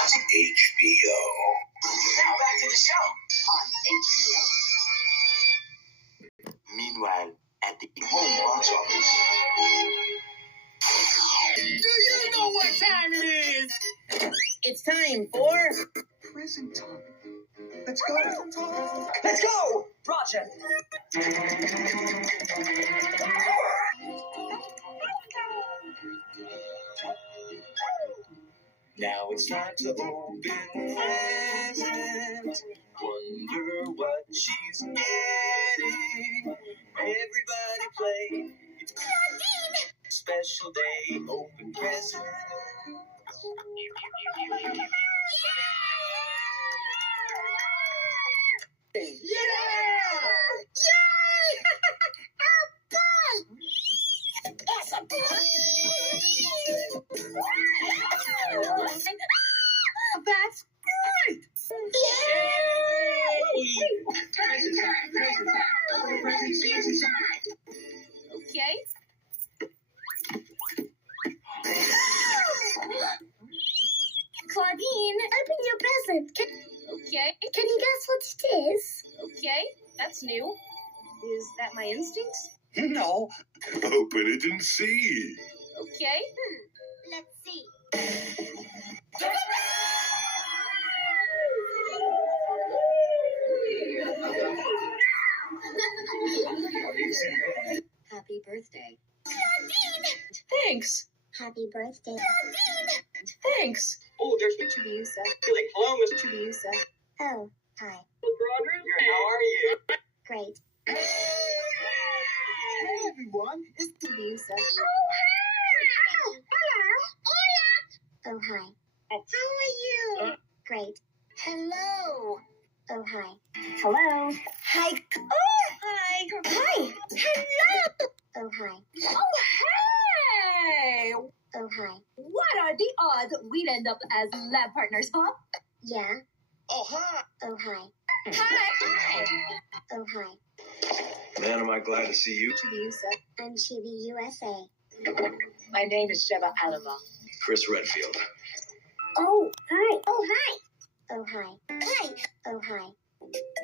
watching HBO. Now back to the show on HBO. Meanwhile, at the home box office. Do you know what time it is? It's time for Present time. Let's go. Let's Go! Roger. Now it's time to open presents. Wonder what she's getting. Everybody play. It's clawdeen. Special day. Open presents. Yeah! Yay! Oh boy! Awesome! That's great! Yay! Present time! Open presents inside. Okay. Clawdeen, open your present. Okay. Can you guess what it is? Okay, that's new. Is that my instincts? No. Open it and see. Okay. Let's see. Happy birthday. Thanks. Happy birthday. Thanks. Oh, there's chibiusa. Hello, Mr. Chibiusa. Oh, hi. How are you? Great. Hey everyone, it's Chibiusa. Oh, hi. How are you? Great. Hello. Oh, hi. Hello. Hi. Oh, hi. Hi. Hello. Oh, hi. Oh, hey. Oh, hi. What are the odds we'd end up as lab partners, huh? Yeah. Oh hi. Oh, hi. Hi. Oh, hi. Man, am I glad to see you. Chibiusa. I'm chibiusa. My name is Sheba Alaba. Chris Redfield. Oh, hi. Oh, hi. Oh, hi. Hi. Oh, hi.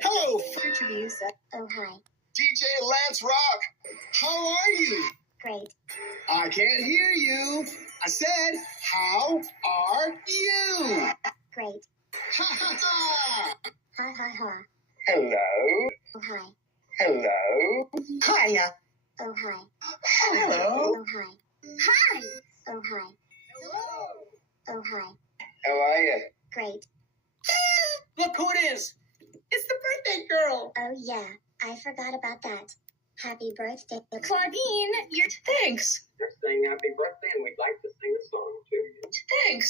Hello, Chibiusa. Oh, hi. DJ Lance Rock. How are you? Great. I can't hear you. I said, how are you? Great. Ha ha ha. Ha, ha, ha. Hello. Oh, hi. Hello. Hiya. Oh, hi. Hello. Oh, hi. Hi. Oh, hi. Oh, hi. How are you? Great. Look who it is. It's the birthday girl. Oh, yeah. I forgot about that. Happy birthday. Clawdeen, you're... Thanks. They're saying happy birthday, and we'd like to sing a song to you. Thanks.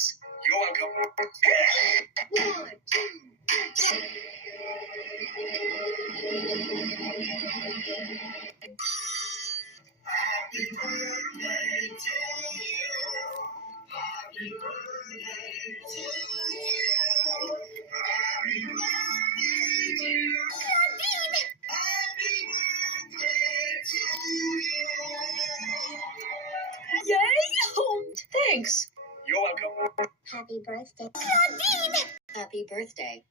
You're welcome. 1, 2, 3. Happy birthday to you. Happy birthday to you. Happy birthday, dear. Happy birthday to you. Yay! Thanks. You're welcome. Happy birthday. Happy birthday.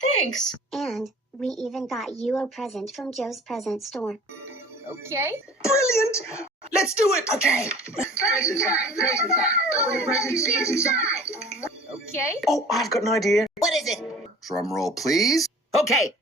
Thanks. And we even got you a present from Joe's present store. Okay. Brilliant. Let's do it. Okay. Present time. Open presents inside. Okay. Oh, I've got an idea. What is it? Drum roll, please. Okay.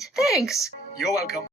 Thanks. You're welcome.